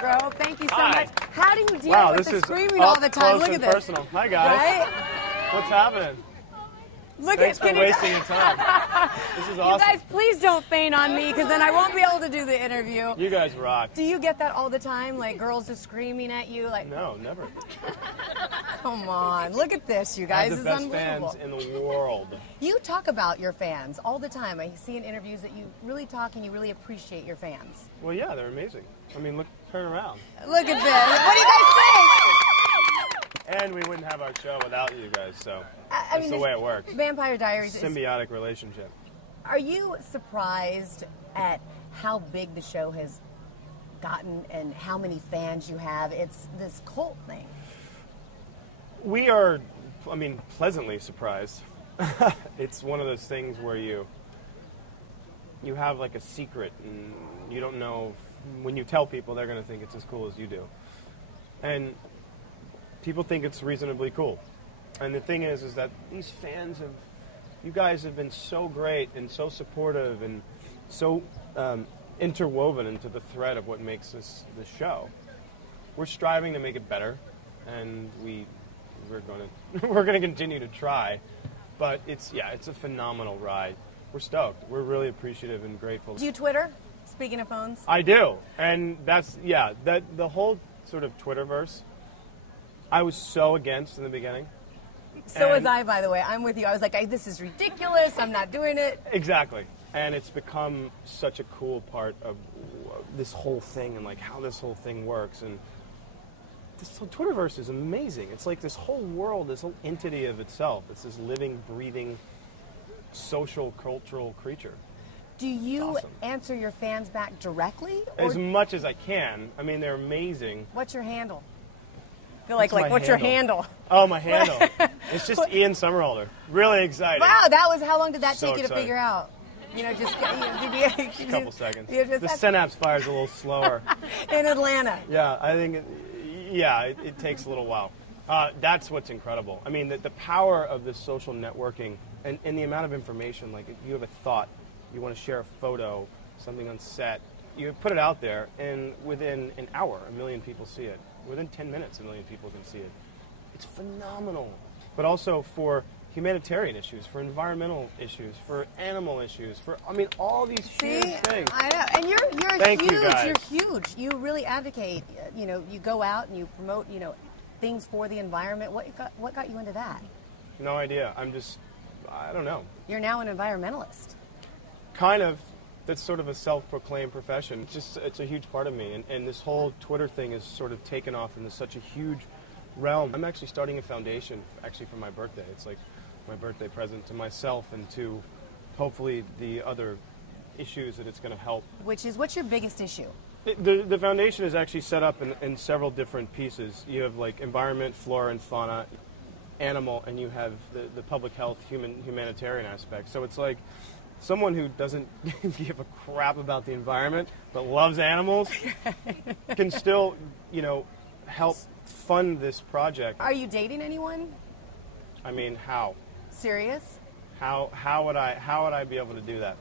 Grove. Thank you so Hi. much. How do you deal with the screaming all the time? Close Look at and this. personal. Hi, guys. Right? What's happening? Look Thanks at for wasting your time. This is awesome. You guys, please don't faint on me, because then I won't be able to do the interview. You guys rock. Do you get that all the time? Like girls just screaming at you? Like, No, never. come on, look at this, you I guys. have This the is best unbelievable. fans in the world. You talk about your fans all the time. I see in interviews that you really talk and you really appreciate your fans. Well, yeah, they're amazing. I mean, look, turn around. Look at this. What do you guys think? And we wouldn't have our show without you guys, so I that's mean, the way it works. Vampire Diaries is. Symbiotic relationship. Are you surprised at how big the show has gotten and how many fans you have? It's this cult thing. We are, I mean, pleasantly surprised. It's one of those things where you have like a secret and you don't know, when you tell people they're going to think it's as cool as you do. And people think it's reasonably cool. And the thing is that these fans you guys have been so great and so supportive and so interwoven into the thread of what makes this show. We're striving to make it better, and we're going to continue to try. But it's a phenomenal ride. We're stoked. We're really appreciative and grateful. Do you Twitter? Speaking of phones. I do, and that's the whole sort of Twitterverse. I was so against in the beginning. So was I, by the way. I'm with you. I was like, this is ridiculous. I'm not doing it. Exactly. And it's become such a cool part of this whole thing and like how this whole thing works. And this whole Twitterverse is amazing. It's like this whole world, this whole entity of itself. It's this living, breathing, social, cultural creature. Do you awesome. answer your fans back directly? As much as I can. I mean, they're amazing. What's your handle? I feel like what's your handle? Oh, my handle. It's just Ian Somerhalder. Really exciting. Wow, how long did that So take you to exciting. figure out? You know, just A couple seconds. The that's synapse fires a little slower. in Atlanta. Yeah, I think, it takes a little while. That's what's incredible. I mean, the power of this social networking and the amount of information, like if you have a thought, you want to share a photo, something on set, you put it out there, and within an hour, 1 million people see it. Within 10 minutes, 1 million people can see it. It's phenomenal. But also for humanitarian issues, for environmental issues, for animal issues, all these huge things. I know, and you're Thank huge. you, guys. You're huge. You really advocate. You go out and you promote. Things for the environment. What got you into that? No idea. I don't know. You're now an environmentalist. Kind of. That's sort of a self-proclaimed profession. It's a huge part of me, and this whole Twitter thing is sort of taken off into such a huge realm. I'm actually starting a foundation, actually for my birthday. It's like my birthday present to myself and to hopefully the other issues that it's going to help. What's your biggest issue? The foundation is actually set up in several different pieces. You have like environment, flora and fauna, animal, and you have the public health, humanitarian aspect. So it's like someone who doesn't give a crap about the environment but loves animals can still, help fund this project. Are you dating anyone? I mean, how? Serious? How would I be able to do that?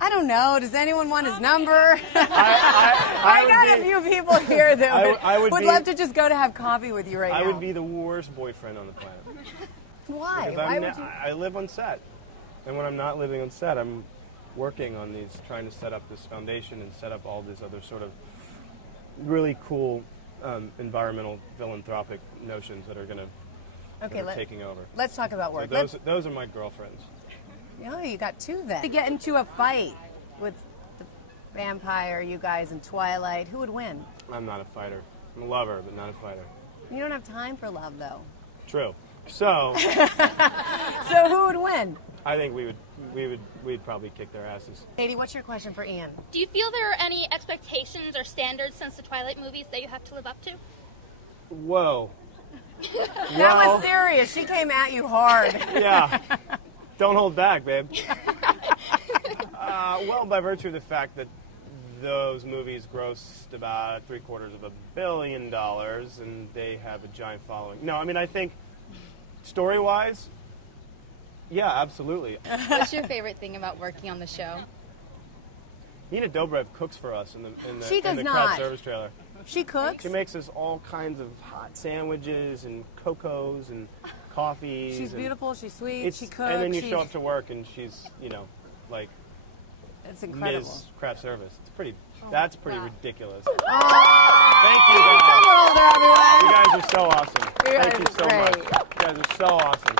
I don't know. Does anyone want his number? I got a few people here that would be, love to just go to have coffee with you right now. I would be the worst boyfriend on the planet. Why? Because I live on set. And when I'm not living on set, I'm working on trying to set up this foundation and set up all these other sort of really cool environmental philanthropic notions that are going to taking over. Let's talk about work. So those are my girlfriends. Oh, you got two then. To get into a fight with the vampire, you guys, in Twilight, who would win? I'm not a fighter. I'm a lover, but not a fighter. You don't have time for love, though. True. So. So who would win? I think we'd probably kick their asses. Katie, what's your question for Ian? Do you feel there are any expectations or standards since the Twilight movies that you have to live up to? Whoa. That was serious. She came at you hard. Yeah. Don't hold back, babe. Well, by virtue of the fact that those movies grossed about $750 million and they have a giant following. No, I mean, I think story-wise, yeah, absolutely. What's your favorite thing about working on the show? Nina Dobrev cooks for us in the She does crowd not. service trailer. She cooks. She makes us all kinds of hot sandwiches and cocos and coffees. She's and beautiful. She's sweet. She cooks. And then you show up to work and she's, like It's incredible. Ms. Craft Service. That's pretty ridiculous. Oh, Thank you guys. come on, everyone. You guys are so awesome. You guys Thank you are so great. much. You guys are so awesome.